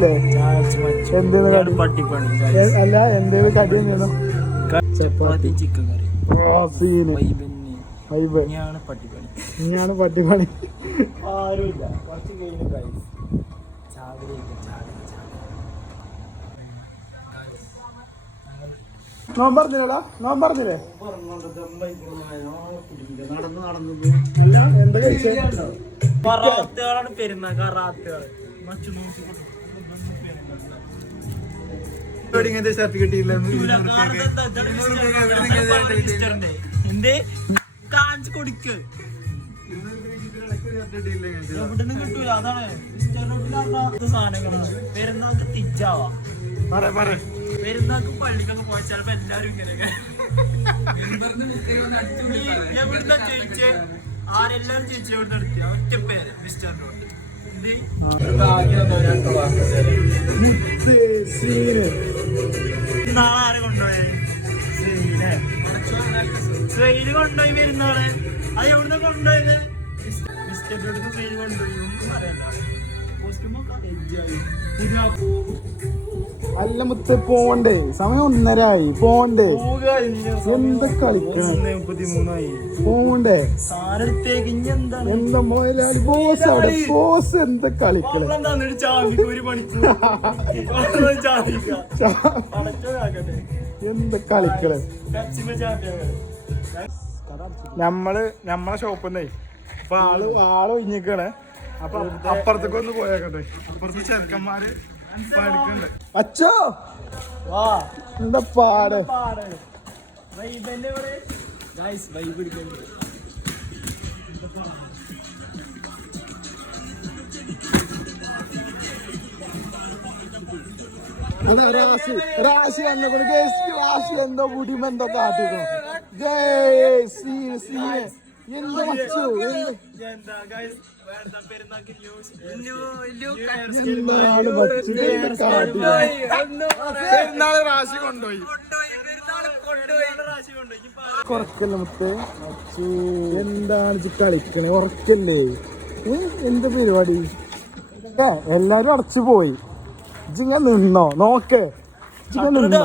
കുടിച്ചില്ലേ? എന്തേന്ന് കടി? അല്ല എന്തേന്ന് കടി? എന്തേന്നു? ചപ്പാത്തി ചിക്കൻ കറി. ഇനിയാണ് പട്ടിപ്പണി. ആരുമില്ല. കുറച്ച് കഴിഞ്ഞു കഴിയും. നോൻ പറഞ്ഞില്ലടാ, നോൻ പറഞ്ഞില്ലേ? അല്ല എന്താ കഴിച്ചേ? കറാത്തുകളാണ് പെരുന്നാൾ. കറാത്തുകൾ ഇങ്ങനത്തെ ഷർട്ട് കിട്ടിയില്ല. എന്തേ കാണിച്ചു കൊടുക്ക്. എവിടെന്നും കിട്ടൂല. അതാണ് സാധനങ്ങളാണ്. പെരുന്നാൾക്ക് തിരിച്ചാവാ. പെരുന്നാൾക്ക് പള്ളിക്കൊക്കെ പോയാൽ ചിലപ്പോ എല്ലാരും ഇങ്ങനെ എവിടുന്ന ചോദിച്ചേ? ആരെല്ലാരും ചോദിച്ചു എവിടെ നടത്തിയ ഒറ്റ പേര് മിസ്റ്റർ റോഡ്. നാളെ ആരെ കൊണ്ടുപോയേ? ട്രെയിന് കൊണ്ടുപോയി വരുന്നോളെ. അത് എവിടുന്ന് കൊണ്ടുപോയത്? മിസ്റ്റർ റോഡ് ട്രെയിൻ കൊണ്ടുപോയി. ഒന്നും അറിയണ്ട. അല്ല മുത്ത് പോണ്ടേ? സമയം 1:30 പോണ്ടേ? എന്താ കളിക്കണം? പോണ്ടേ? എന്താ മുതലാളി ബോസ് അവിടെ? ബോസ് എന്താ കളിക്കണം? എന്താ കളിക്കണം? നമ്മളെ ഷോപ്പിന്നേ അപ്പൊ ആള് ഒഴിഞ്ഞിക്കണേ. അപ്പൊ അപ്പുറത്തേക്ക് ഒന്ന് പോയേക്കട്ടെ. അപ്പുറത്ത് ചെറുക്കന്മാര് അച്ഛോ എന്താ പാട്? റാശി റാശി എന്തോ കുടിമെന്തോ കാട്ടിക്കോ. എന്താ മച്ചു റാശി കൊണ്ടുപോയി. ഉറക്കല്ലേ മുത്തേ? എന്താണ് കളിക്കണേ? ഉറക്കല്ലേ? എന്താ പരിപാടി? എല്ലാരും അടച്ചു പോയി. ഇജ്ജിങ്ങനെ നിന്നോ? നോക്ക്, ഇജ്ജിങ്ങനെ നിന്നോ?